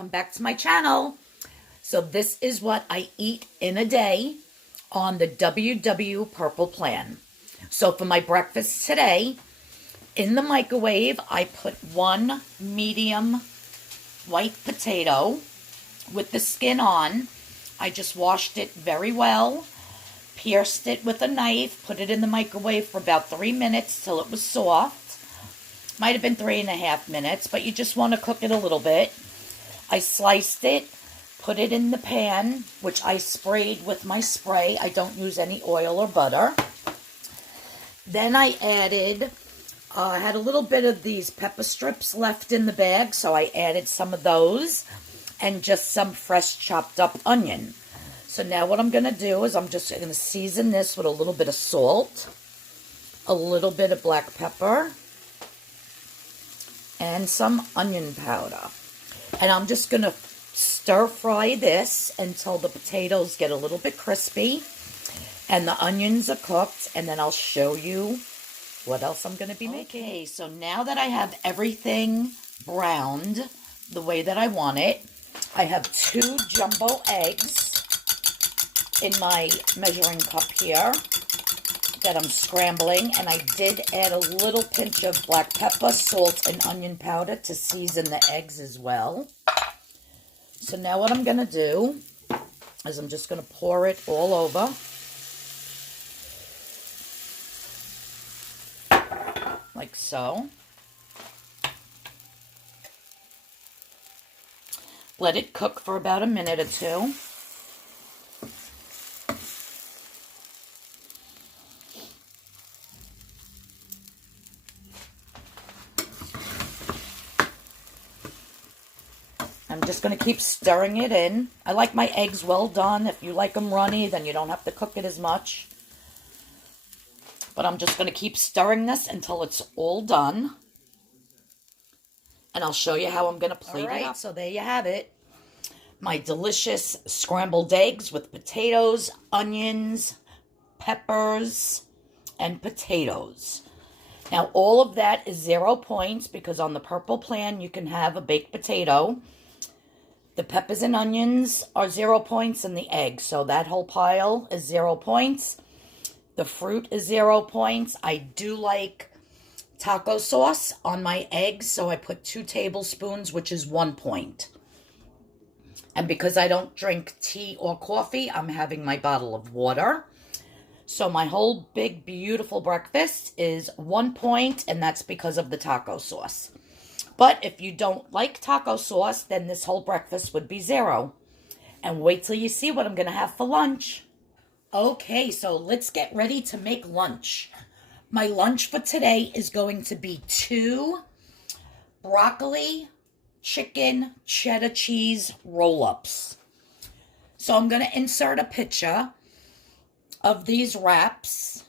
welcome back to my channel. So this is what I eat in a day on the WW Purple Plan. So for my breakfast today, in the microwave, I put one medium white potato with the skin on. I just washed it very well, pierced it with a knife, put it in the microwave for about 3 minutes till it was soft. Might have been 3.5 minutes, but you just want to cook it a little bit. I sliced it, put it in the pan, which I sprayed with my spray. I don't use any oil or butter. Then I added, I had a little bit of these pepper strips left in the bag, so I added some of those and just some fresh chopped up onion. So now what I'm going to do is I'm just going to season this with a little bit of salt, a little bit of black pepper, and some onion powder. And I'm just going to stir fry this until the potatoes get a little bit crispy and the onions are cooked, and then I'll show you what else I'm going to be making. Okay, so now that I have everything browned the way that I want it, I have 2 jumbo eggs in my measuring cup here that I'm scrambling, and I did add a little pinch of black pepper, salt, and onion powder to season the eggs as well. So now what I'm going to do is I'm just going to pour it all over. Like so. Let it cook for about a minute or 2. I'm just going to keep stirring it in. I like my eggs well done. If you like them runny, then you don't have to cook it as much. But I'm just going to keep stirring this until it's all done. And I'll show you how I'm going to plate it up. So there you have it. My delicious scrambled eggs with potatoes, onions, peppers, and potatoes. Now, all of that is 0 points because on the Purple Plan, you can have a baked potato. The peppers and onions are 0 points, and the eggs. So that whole pile is 0 points. The fruit is 0 points. I do like taco sauce on my eggs, so I put 2 tablespoons, which is 1 point. And because I don't drink tea or coffee, I'm having my bottle of water. So my whole big, beautiful breakfast is 1 point, and that's because of the taco sauce. But if you don't like taco sauce, then this whole breakfast would be 0. And wait till you see what I'm going to have for lunch. Okay, so let's get ready to make lunch. My lunch for today is going to be 2 broccoli, chicken, cheddar cheese roll-ups. So I'm going to insert a picture of these wraps,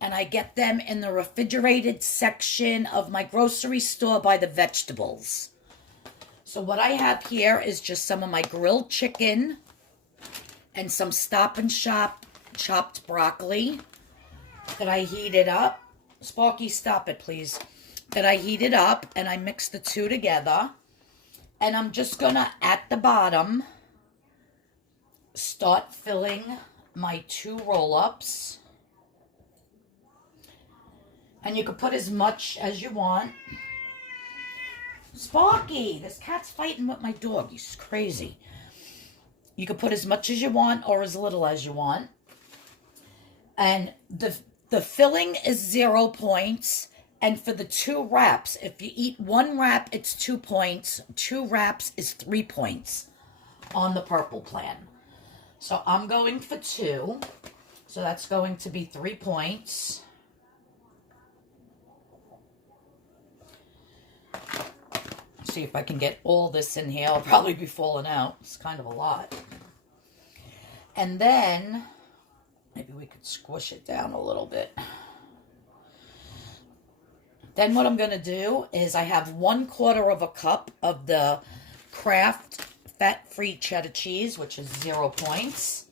and I get them in the refrigerated section of my grocery store by the vegetables. So what I have here is just some of my grilled chicken and some Stop and Shop chopped broccoli that I heated up. Sparky, stop it, please. That I heated up, and I mixed the 2 together. And I'm just going to, at the bottom, start filling my 2 roll-ups. And you can put as much as you want. Sparky, this cat's fighting with my dog. He's crazy. You can put as much as you want or as little as you want. And the filling is 0 points. And for the 2 wraps, if you eat 1 wrap, it's 2 points. 2 wraps is 3 points on the Purple Plan. So I'm going for 2. So that's going to be 3 points. See if I can get all this in here. I'll probably be falling out. It's kind of a lot. And then maybe we could squish it down a little bit. Then what I'm going to do is I have 1/4 cup of the Kraft fat-free cheddar cheese, which is 0 points.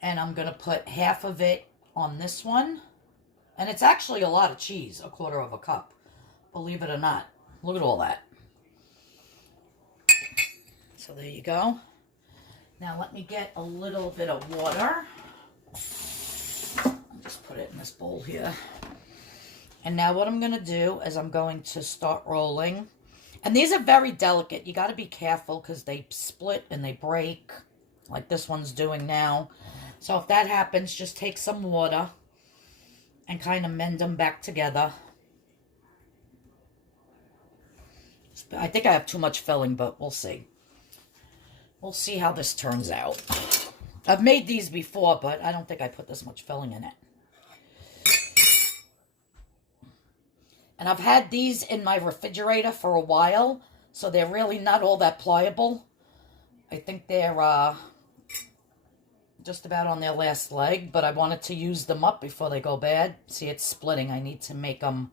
And I'm going to put half of it on this one. And it's actually a lot of cheese, 1/4 cup. Believe it or not. Look at all that. So there you go. Now let me get a little bit of water. I'll just put it in this bowl here. And now what I'm going to do is I'm going to start rolling. And these are very delicate. You got to be careful because they split and they break like this one's doing now. So if that happens, just take some water and kind of mend them back together. I think I have too much filling, but we'll see. We'll see how this turns out. I've made these before, but I don't think I put this much filling in it. And I've had these in my refrigerator for a while, so they're really not all that pliable. I think they're just about on their last leg, but I wanted to use them up before they go bad. See, it's splitting. I need to make them...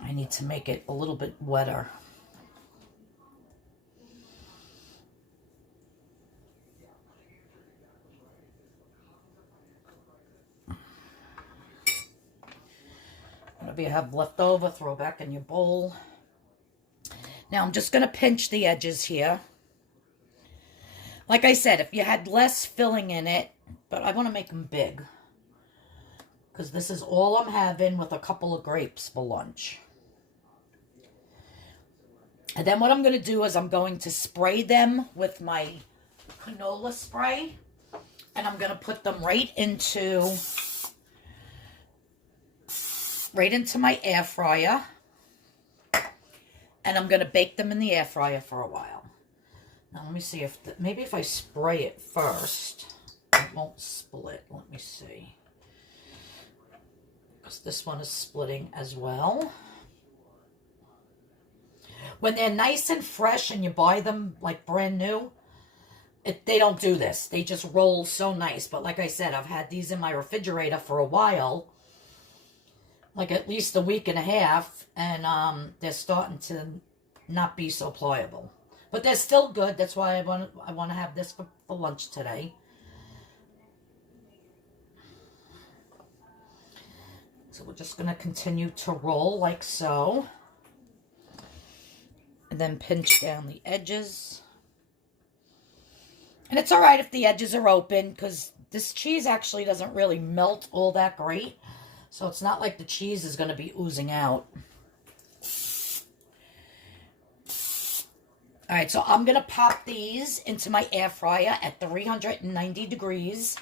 I need to make it a little bit wetter. Whatever you have left over, throw back in your bowl. Now I'm just going to pinch the edges here. Like I said, if you had less filling in it, but I want to make them big. Because this is all I'm having with a couple of grapes for lunch. And then what I'm going to do is I'm going to spray them with my canola spray. And I'm going to put them right into my air fryer. And I'm going to bake them in the air fryer for a while. Now let me see if, maybe if I spray it first, it won't split. Let me see. Because this one is splitting as well. When they're nice and fresh and you buy them like brand new, they don't do this. They just roll so nice. But like I said, I've had these in my refrigerator for a while. Like at least a week and a half. And they're starting to not be so pliable. But they're still good. That's why I want to have this for lunch today. So we're just going to continue to roll like so. And then pinch down the edges. And it's alright if the edges are open, because this cheese actually doesn't really melt all that great. So it's not like the cheese is going to be oozing out. Alright, so I'm going to pop these into my air fryer at 390 degrees.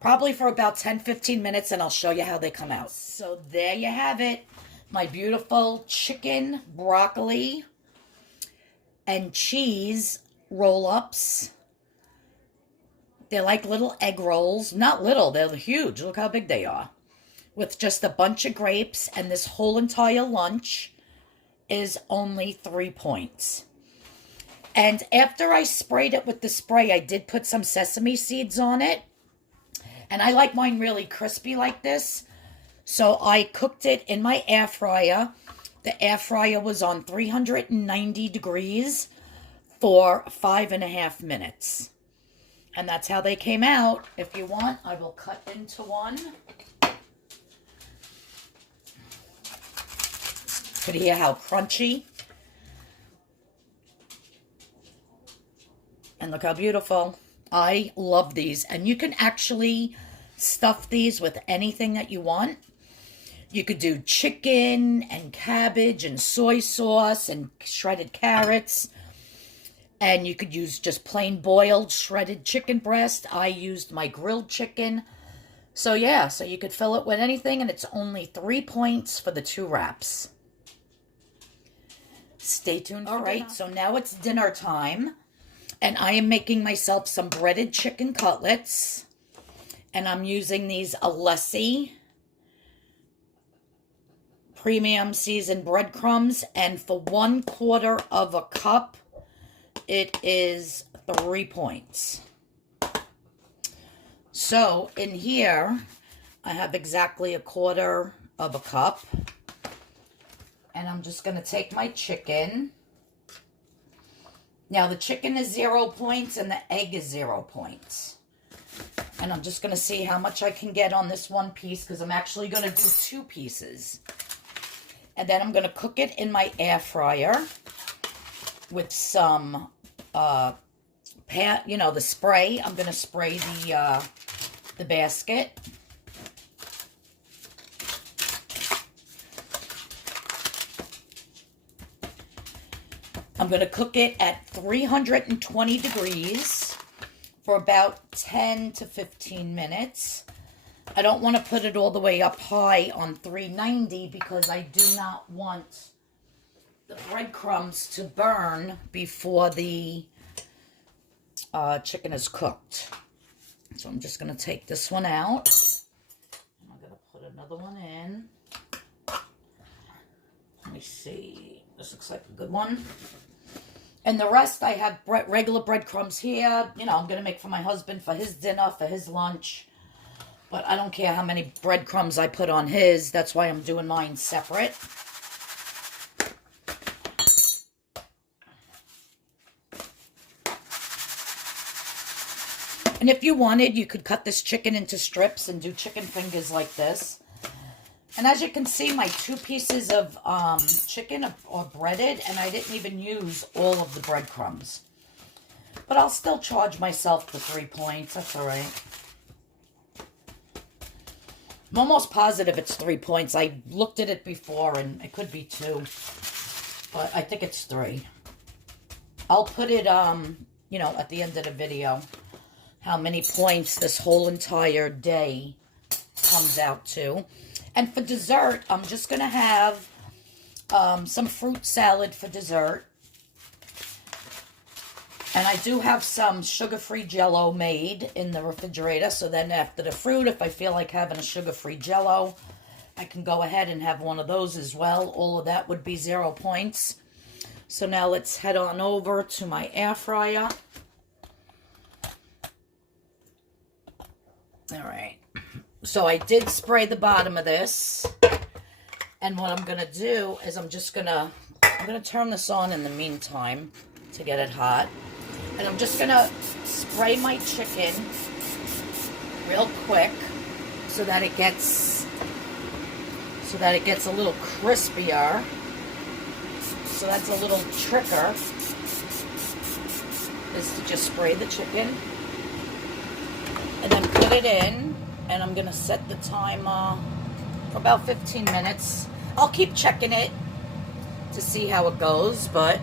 Probably for about 10-15 minutes, and I'll show you how they come out. So there you have it. My beautiful chicken, broccoli, and cheese roll-ups. They're like little egg rolls. Not little, they're huge. Look how big they are. With just a bunch of grapes, and this whole entire lunch is only 3 points. And after I sprayed it with the spray, I did put some sesame seeds on it. And I like mine really crispy like this. So I cooked it in my air fryer. The air fryer was on 390 degrees for 5.5 minutes. And that's how they came out. If you want, I will cut into one. You can hear how crunchy. And look how beautiful. I love these. And you can actually stuff these with anything that you want. You could do chicken and cabbage and soy sauce and shredded carrots. And you could use just plain boiled shredded chicken breast. I used my grilled chicken. So yeah, so you could fill it with anything, and it's only 3 points for the 2 wraps. Stay tuned for dinner. So now it's dinner time. And I am making myself some breaded chicken cutlets. And I'm using these Alessi premium seasoned breadcrumbs. And for 1/4 of a cup, it is 3 points. So in here, I have exactly 1/4 of a cup. And I'm just going to take my chicken. Now the chicken is 0 points and the egg is 0 points. And I'm just going to see how much I can get on this one piece, because I'm actually going to do 2 pieces. And then I'm going to cook it in my air fryer with some, the spray. I'm going to spray the basket. I'm going to cook it at 320 degrees for about 10 to 15 minutes. I don't want to put it all the way up high on 390 because I do not want the breadcrumbs to burn before the chicken is cooked. So I'm just going to take this one out. And I'm going to put another one in. Let me see. This looks like a good one. And the rest, I have regular breadcrumbs here. You know, I'm going to make for my husband for his dinner, for his lunch. But I don't care how many breadcrumbs I put on his. That's why I'm doing mine separate. And if you wanted, you could cut this chicken into strips and do chicken fingers like this. And as you can see, my 2 pieces of chicken are breaded, and I didn't even use all of the breadcrumbs. But I'll still charge myself the 3 points. That's all right. I'm almost positive it's 3 points. I looked at it before, and it could be 2. But I think it's 3. I'll put it, at the end of the video, how many points this whole entire day comes out to. And for dessert, I'm just going to have some fruit salad for dessert. And I do have some sugar-free Jell-O made in the refrigerator. So then after the fruit, if I feel like having a sugar-free Jell-O, I can go ahead and have one of those as well. All of that would be 0 points. So now let's head on over to my air fryer. All right. So I did spray the bottom of this. And what I'm going to do is I'm going to turn this on in the meantime to get it hot. And I'm just going to spray my chicken real quick so that it gets a little crispier. So that's a little trigger, is to just spray the chicken and then put it in. And I'm going to set the timer for about 15 minutes. I'll keep checking it to see how it goes, but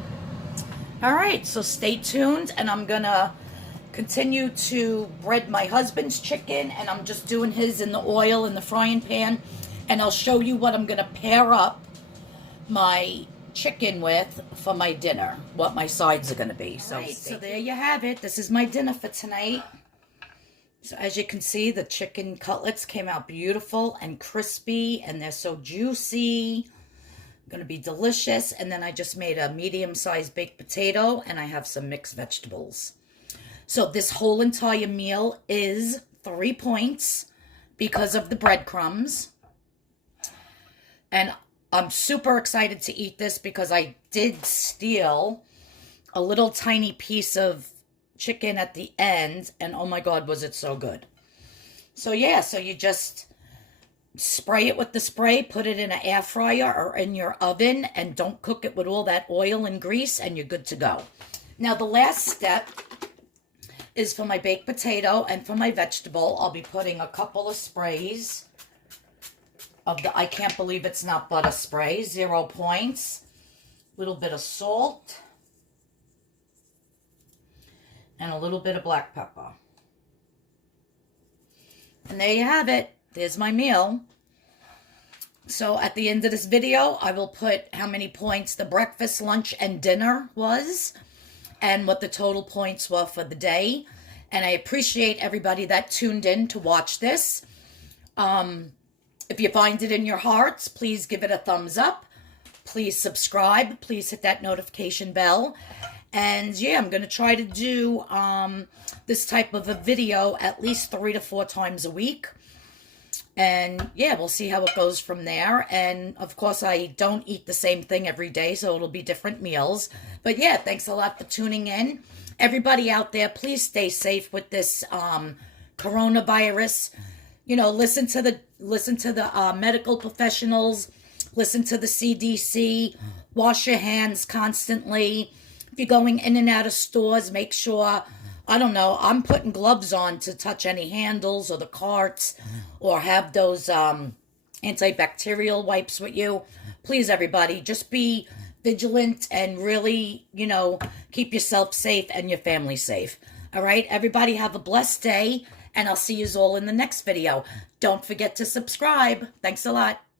all right, so stay tuned, and I'm going to continue to bread my husband's chicken, and I'm just doing his in the oil in the frying pan, and I'll show you what I'm going to pair up my chicken with for my dinner, what my sides are going to be. So, right, so there you have it. This is my dinner for tonight. So as you can see, the chicken cutlets came out beautiful and crispy, and they're so juicy. Going to be delicious. And then I just made a medium-sized baked potato, and I have some mixed vegetables. So this whole entire meal is 3 points because of the breadcrumbs. And I'm super excited to eat this because I did steal a little tiny piece of chicken at the end, and oh my god, was it so good. So yeah, so you just spray it with the spray, put it in an air fryer or in your oven, and don't cook it with all that oil and grease, and you're good to go. Now the last step is for my baked potato, and for my vegetable I'll be putting a couple of sprays of the I Can't Believe It's Not Butter spray, 0 points, a little bit of salt, and a little bit of black pepper. And there you have it. There's my meal. So at the end of this video, I will put how many points the breakfast, lunch, and dinner was, and what the total points were for the day. And I appreciate everybody that tuned in to watch this. If you find it in your hearts, please give it a thumbs up. Please subscribe. Please hit that notification bell. And yeah, I'm going to try to do this type of a video at least 3 to 4 times a week. And yeah, we'll see how it goes from there. And of course, I don't eat the same thing every day, so it'll be different meals. But yeah, thanks a lot for tuning in. Everybody out there, please stay safe with this coronavirus. You know, listen to the medical professionals, listen to the CDC, wash your hands constantly. If you're going in and out of stores, make sure, I don't know, I'm putting gloves on to touch any handles or the carts, or have those antibacterial wipes with you. Please, everybody, just be vigilant and really, keep yourself safe and your family safe. All right, everybody have a blessed day, and I'll see you all in the next video. Don't forget to subscribe. Thanks a lot.